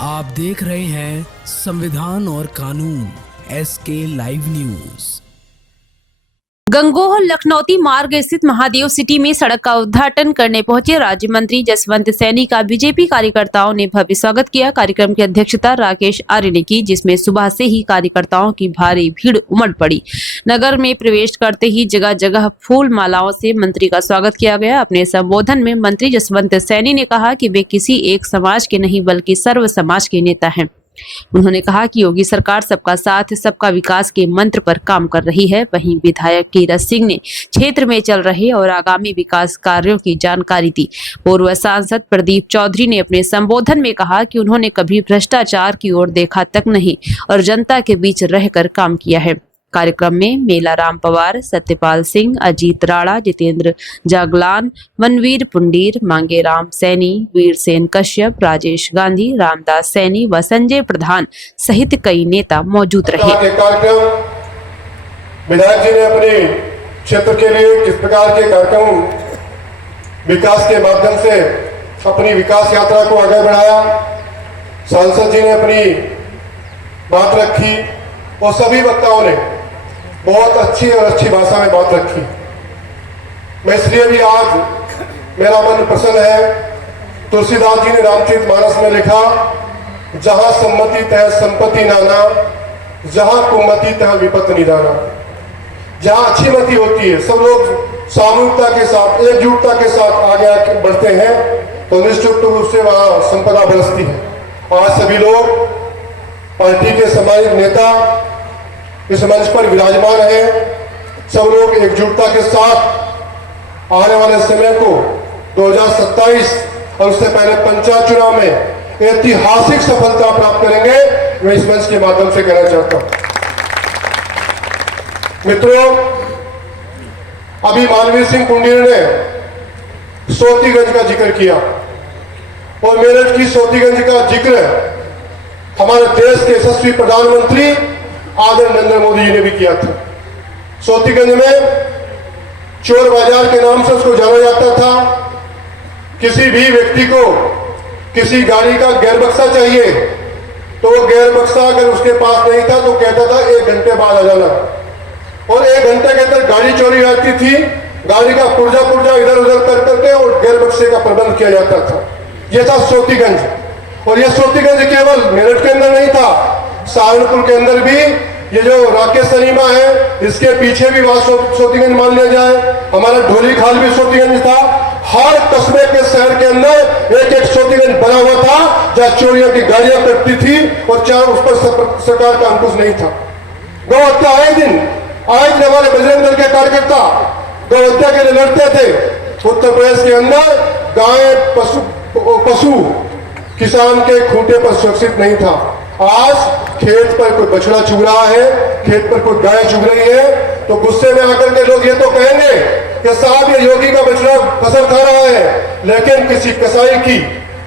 आप देख रहे हैं संविधान और कानून SK live news. Gangoh Lakhnauti मार्ग स्थित महादेव सिटी में सड़क का उद्घाटन करने पहुंचे राज्य मंत्री जसवंत सैनी का बीजेपी कार्यकर्ताओं ने भव्य स्वागत किया। कार्यक्रम की अध्यक्षता राकेश आर्य ने की, जिसमें सुबह से ही कार्यकर्ताओं की भारी भीड़ उमड़ पड़ी। नगर में प्रवेश करते ही जगह जगह फूल मालाओं से मंत्री का स्वागत किया गया। अपने संबोधन में मंत्री जसवंत सैनी ने कहा कि वे किसी एक समाज के नहीं बल्कि सर्व समाज के नेता हैं। उन्होंने कहा कि योगी सरकार सबका साथ सबका विकास के मंत्र पर काम कर रही है। वहीं विधायक कीरत सिंह ने क्षेत्र में चल रहे और आगामी विकास कार्यों की जानकारी दी। पूर्व सांसद प्रदीप चौधरी ने अपने संबोधन में कहा कि उन्होंने कभी भ्रष्टाचार की ओर देखा तक नहीं और जनता के बीच रहकर काम किया है। कार्यक्रम में मेला राम पवार, सत्यपाल सिंह, अजीत राणा, जितेंद्र जागलान, मनवीर पुंडीर, मांगेराम सैनी, वीरसेन कश्यप, राजेश गांधी, रामदास सैनी व संजय प्रधान सहित कई नेता मौजूद रहे। कार्यक्रम विधायक जी ने अपने क्षेत्र के लिए किस प्रकार के कार्यक्रम विकास के माध्यम से अपनी विकास यात्रा को आगे बढ़ाया, सांसद जी ने अपनी बात रखी और सभी वक्ताओं ने बहुत अच्छी और अच्छी भाषा में बात रखी। मैं इसलिए भी आज मेरा मन प्रसन्न है। तुलसीदास जी ने रामचरितमानस में लिखा, जहां सम्मति तह संपत्ति नाना, जहां कुमति तह विपत्ति निदाना। जहां अच्छी मति होती है, सब लोग सामूहिकता के साथ, एकजुटता के साथ आगे बढ़ते हैं, तो निश्चित रूप से वहां संपदा बरसती है। आज सभी लोग पार्टी के सामाजिक नेता इस मंच पर विराजमान है। सब लोग एकजुटता के साथ आने वाले समय को 2027 और उससे पहले पंचायत चुनाव में ऐतिहासिक सफलता प्राप्त करेंगे, मैं इस मंच के माध्यम से कहना चाहता हूं। मित्रों, अभी मानवीर सिंह पुंडीर ने सोतीगंज का जिक्र किया और मेरठ की सोतीगंज का जिक्र हमारे देश के यशस्वी प्रधानमंत्री आदरणीय नरेंद्र मोदी जी ने भी किया था। सोतीगंज में चोर बाजार के नाम से उसको जाना जाता था। किसी भी व्यक्ति को किसी गाड़ी का गेयर बक्सा चाहिए तो वो गेयर बक्सा अगर उसके पास नहीं था तो कहता था 1 घंटे बाद आ जाना, और 1 घंटे के अंदर गाड़ी चोरी आती थी। गाड़ी का पुर्जा इधर उधर कर करके और गेयर बक्से का प्रबंध किया जाता था। यह था सोतीगंज। और यह सोतीगंज केवल मेरठ के अंदर नहीं था, सहारनपुर के अंदर भी ये जो राकेश सनीमा है, इसके पीछे भी वहां सोतीगंज मान लिया जाए। हमारा ढोली खाल भी सोतीगंज था। हर कस्बे के शहर के अंदर एक सोतीगंज बना हुआ था, जहां चोरियों की गाड़ियां कटती थी और चार उस पर सरकार का अंकुश नहीं था। गौ हत्या आए दिन हमारे बजरंग दल के कार्यकर्ता गौ हत्या के लिए लड़ते थे। उत्तर प्रदेश के अंदर गाय पशु किसान के खूंटे पर सुरक्षित नहीं था। आज खेत पर कोई बछड़ा चुग रहा है, खेत पर कोई गाय चुग रही है, तो गुस्से में आकर के लोग ये तो कहेंगे कि साहब ये योगी का बछड़ा फसल खा रहा है, लेकिन किसी कसाई की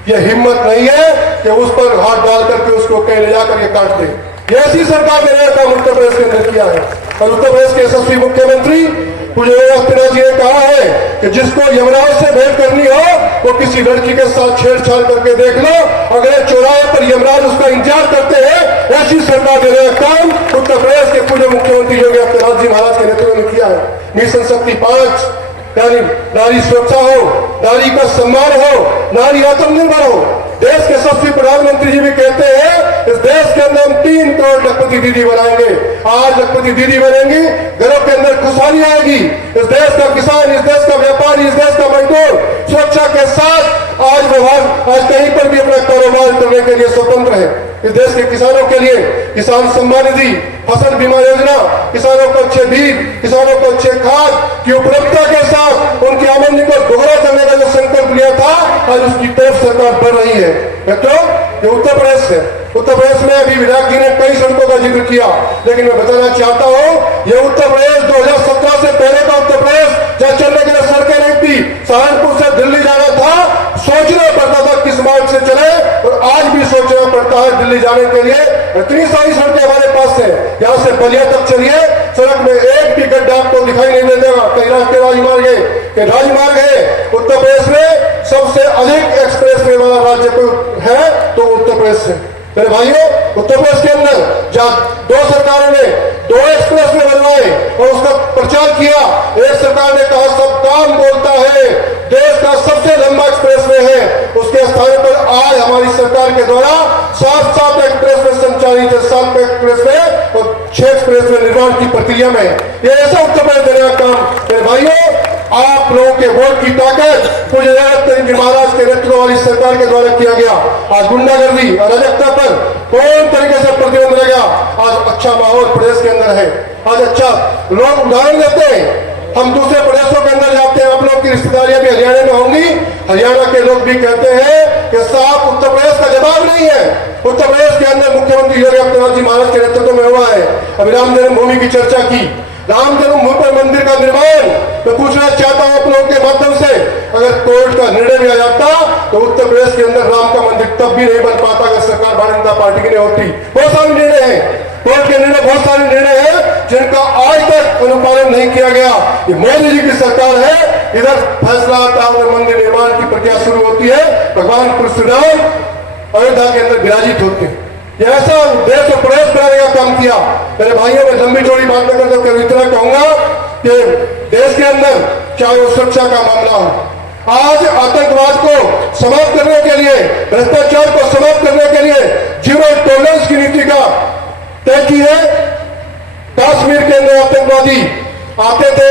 ये हिम्मत नहीं है कि उस पर हाथ डाल करके उसको कहीं ले जाकर के काट दे। ये ऐसी सरकार ने काम उत्तर प्रदेश के अंदर किया है। और उत्तर प्रदेश के यशस्वी मुख्यमंत्री पूज्य योगी जी ने कहा है कि जिसको यमराज से भेंट करनी हो वो किसी लड़की के साथ छेड़छाड़ करके देख लो, अगर चौराहे पर यमराज उसका इंतजार करते हैं, ऐसी सरकार देने का काम उत्तर प्रदेश के पूज्य मुख्यमंत्री योगी आदित्यनाथ जी महाराज के नेतृत्व में किया है। मिशन शक्ति 5 यानी नारी सुरक्षा हो, नारी का सम्मान हो, नारी आत्मनिर्भर हो। देश के यशस्वी प्रधानमंत्री जी भी कहते हैं इस देश के अंदर हम 3 करोड़ लखपति दीदी बनाएंगे। आज लखपति दीदी बनेंगी, घरों के अंदर खुशहाली आएगी। इस देश का किसान, इस देश का व्यापारी, इस देश का मजदूर सुरक्षा के साथ आज कहीं पर भी अपना कारोबार करने के लिए स्वतंत्र है। इस देश के किसानों के लिए किसान सम्मान निधि, फसल बीमा योजना, किसानों को अच्छे बीज, किसानों को अच्छे खाद की उपलब्धता के साथ उनकी आमदनी को दोगुना करने का जो संकल्प लिया था, आज उसकी तरफ सरकार बढ़ रही है। मित्रों, ये उत्तर प्रदेश है। उत्तर प्रदेश में अभी विधायक जी ने कई सड़कों का जिक्र किया, लेकिन मैं बताना चाहता हूं ये उत्तर प्रदेश 2017 से पहले का उत्तर प्रदेश, जहां चलने के लिए सड़कें नहीं थी। सहारनपुर से दिल्ली जाना था, सोचना पड़ता था किस मार्ग से चले, और आज भी सोचना पड़ता है दिल्ली जाने के लिए। इतनी सारी सड़कें हमारे पास है। यहाँ से बलिया तक चलिए, सड़क में एक भी गड्ढा आपको दिखाई नहीं देगा। कई राष्ट्रीय राजमार्ग है। उत्तर प्रदेश में सबसे अधिक एक्सप्रेस वे वाला राज्य है तो उत्तर प्रदेश है। मेरे भाइयों, उत्तर प्रदेश के अंदर जहाँ दो सरकारों ने 2 एक्सप्रेस वे बनवाए और उसका प्रचार किया। एक सरकार ने कहा सब काम बोलता है, देश का सबसे लंबा एक्सप्रेस वे है, उसके स्थान पर आज हमारी सरकार के द्वारा 7 एक्सप्रेस वे संचालित है, 7 एक्सप्रेस वे और 6 एक्सप्रेस वे निर्माण की प्रक्रिया में। ये ऐसा उत्तर प्रदेश देने का काम मेरे भाइयों, आप लोगों के वोट की ताकत पूज्य महाराज के नेतृत्व वाली सरकार के द्वारा किया गया। आज गुंडागर्दी अराजकता पर कौन तरीके से प्रतिबंध रहेगा। आज अच्छा माहौल प्रदेश के अंदर है। आज अच्छा लोग उदाहरण देते हैं, हम दूसरे प्रदेशों के अंदर जाते हैं, आप लोग की रिश्तेदारियां भी हरियाणा में होंगी, हरियाणा के लोग भी कहते हैं कि साफ उत्तर प्रदेश का जवाब नहीं है। उत्तर प्रदेश के अंदर मुख्यमंत्री योगी आदित्यनाथ जी महाराज के नेतृत्व में हुआ है। अभी राम जन्मभूमि की चर्चा की, राम जन्मभूमि पर मंदिर का निर्माण मैं पूछना चाहता हूं आप लोगों के माध्यम से, अगर कोर्ट का निर्णय लिया जाता तो उत्तर प्रदेश के अंदर राम का मंदिर तब भी नहीं बन पाता अगर सरकार भारतीय जनता पार्टी की नहीं होती। बहुत सारे निर्णय हैं, कोर्ट के निर्णय बहुत सारे निर्णय हैं जिनका आज तक अनुपालन नहीं किया गया। ये मोदी जी की सरकार है, इधर फैसला आता है, मंदिर निर्माण की प्रक्रिया शुरू होती है, भगवान कृष्ण अयोध्या के अंदर विराजित होते हैं। ये ऐसा देश और प्रदेश बनाने का काम किया। मेरे भाइयों, में लंबी चौड़ी बात न करते हुए इतना कहूंगा कि देश के अंदर चाहे वो सुरक्षा का मामला हो, आज आतंकवाद को समाप्त करने के लिए, भ्रष्टाचार को समाप्त करने के लिए जीरो टॉलरेंस की नीति का तय की है। कश्मीर के अंदर आतंकवादी आते थे,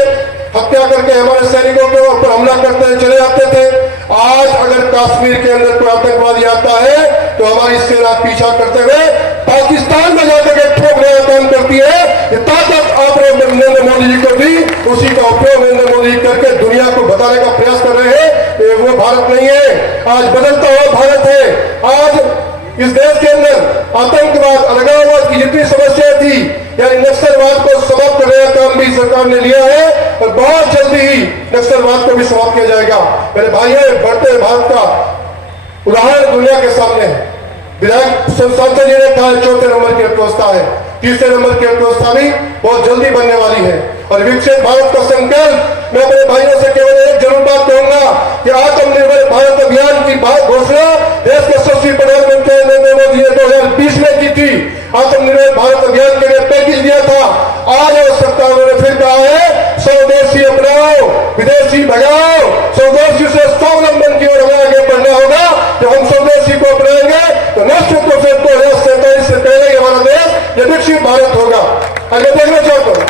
हत्या करके हमारे सैनिकों के ऊपर हमला करते हुए चले जाते थे। आज अगर कश्मीर के अंदर कोई आतंकवादी आता है तो हमारी सेना पीछा करते हुए पाकिस्तान में जाकर के ठोकने का काम करती है। ये ताकत आप नरेंद्र मोदी जी को दी, उसी का उपयोग नरेंद्र मोदी जी करके दुनिया को बताने का प्रयास कर रहे हैं। वो भारत नहीं है, आज बदलता हुआ भारत है। आज इस देश के अंदर आतंकवाद, अलगाववाद की जितनी समस्याएं थी, यानी नक्सलवाद को समाप्त करने का काम भी सरकार ने लिया है और बहुत जल्दी ही नक्सलवाद को भी समाप्त किया जाएगा। मेरे भाइयों, बढ़ते भारत का उदाहरण दुनिया के सामने है। विधायक सांसद जी ने कहा 4थे नंबर की अर्थव्यवस्था है, 3रे नंबर की अर्थव्यवस्था भी बहुत जल्दी बनने वाली है। और विकसित भारत का संकल्प मैं अपने भाइयों से केवल एक जरूर बात कहूंगा कि आत्मनिर्भर भारत अभियान की घोषणा देश के यशस्वी प्रधानमंत्री नरेंद्र मोदी ने 2020 में की थी। आत्मनिर्भर भारत अभियान के लिए पैकेज दिया था। आज आवश्यकता उन्होंने फिर कहा है स्वदेशी अपनाओ, विदेशी भगाओ, स्वदेशी से स्वावलंबन की ओर हमें आगे बढ़ना होगा। जब हम स्वदेशी को अपनाएंगे तो निश्चित रूप से 2047 से पहले ही हमारा देश ये विकसित भारत होगा। आगे देखना चाहता हूँ,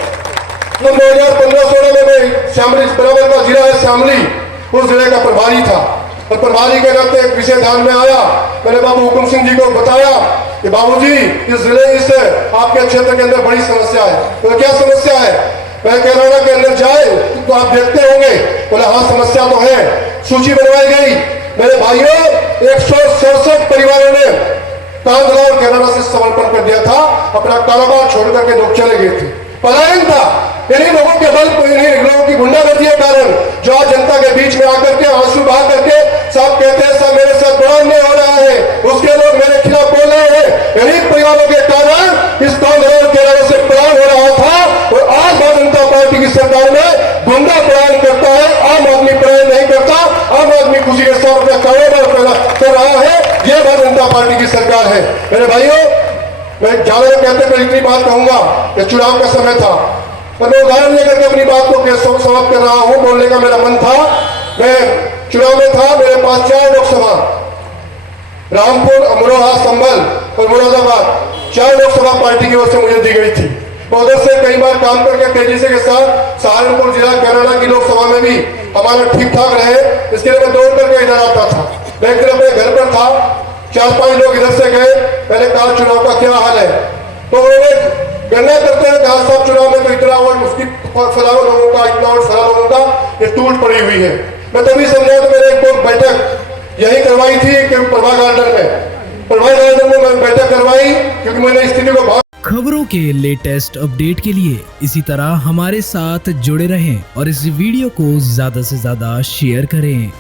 2015-16 में मैं शामली बराबर का जिला है शामली, उस जिले का प्रभारी था और प्रभारी के नाते एक विषय ध्यान में आया। मैंने बाबू हुकुम सिंह जी को बताया कि बाबूजी इस जिले इस आपके क्षेत्र के अंदर बड़ी समस्या है। तो क्या समस्या है? मैं कैराना के अंदर जाए तो आप देखते होंगे। बोले हाँ समस्या तो है। सूची बनवाई गई। मेरे भाइयों, 167 परिवारों ने कांधला और कैराना से समर्पण कर दिया था, अपना कारोबार छोड़ करके लोग चले गए थे। पलायन था। इन्हीं लोगों के बल, इन्हीं लोगों की गुंडागर्दी के कारण जो आज जनता के बीच में आकर के आंसू बहा करके सब कहते हैं सब मेरे साथ बड़ा अन्याय हो रहा है, उसके लोग मेरे खिलाफ बोल रहे हैं। इन्हीं परिवारों के कारण इस कांधला और कैराना से पलायन हो रहा था और आज भारतीय जनता पार्टी की सरकार में गुंडा पलायन करता है, आम आदमी पलायन नहीं करता। आम आदमी खुशी के साथ अपना कारोबार कर रहा है। यह भारतीय जनता पार्टी की सरकार है। मेरे भाइयों, मैं ज्यादा कहते पर इतनी बात कहूंगा कि चुनाव का समय था और मैं उदाहरण लेकर के अपनी बात को समाप्त कर रहा हूं। बोलने का मेरा मन था, मैं चुनाव में था, मेरे पास 4 लोकसभा, रामपुर, अमरोहा, संभल और मुरादाबाद 4 लोकसभा पार्टी की ओर से मुझे दी गई थी। मैं उधर से कई बार काम करके तेजी से के साथ सहारनपुर जिला कैराना की लोकसभा में भी हमारा ठीक ठाक रहे। इसके लिए मैं दौड़ करके इधर आता था। मैं एक दिन अपने घर पर था, 4-5 लोग इधर से गए। मैंने कहा चुनाव का क्या हाल है? तो उन्होंने गणना करते हैं कहा साहब चुनाव में तो इतना वोट उसकी फलाह लोगों का, इतना वोट फलाह लोगों का, ये टूट पड़ी हुई है। मैं तभी समझा तो मैंने एक बैठक यही करवाई थी कि प्रभा गार्डन में मैं बैठक करवाई क्योंकि मैंने स्थिति को खबरों के लेटेस्ट अपडेट के लिए इसी तरह हमारे साथ जुड़े रहें और इस वीडियो को ज्यादा से ज्यादा शेयर करें।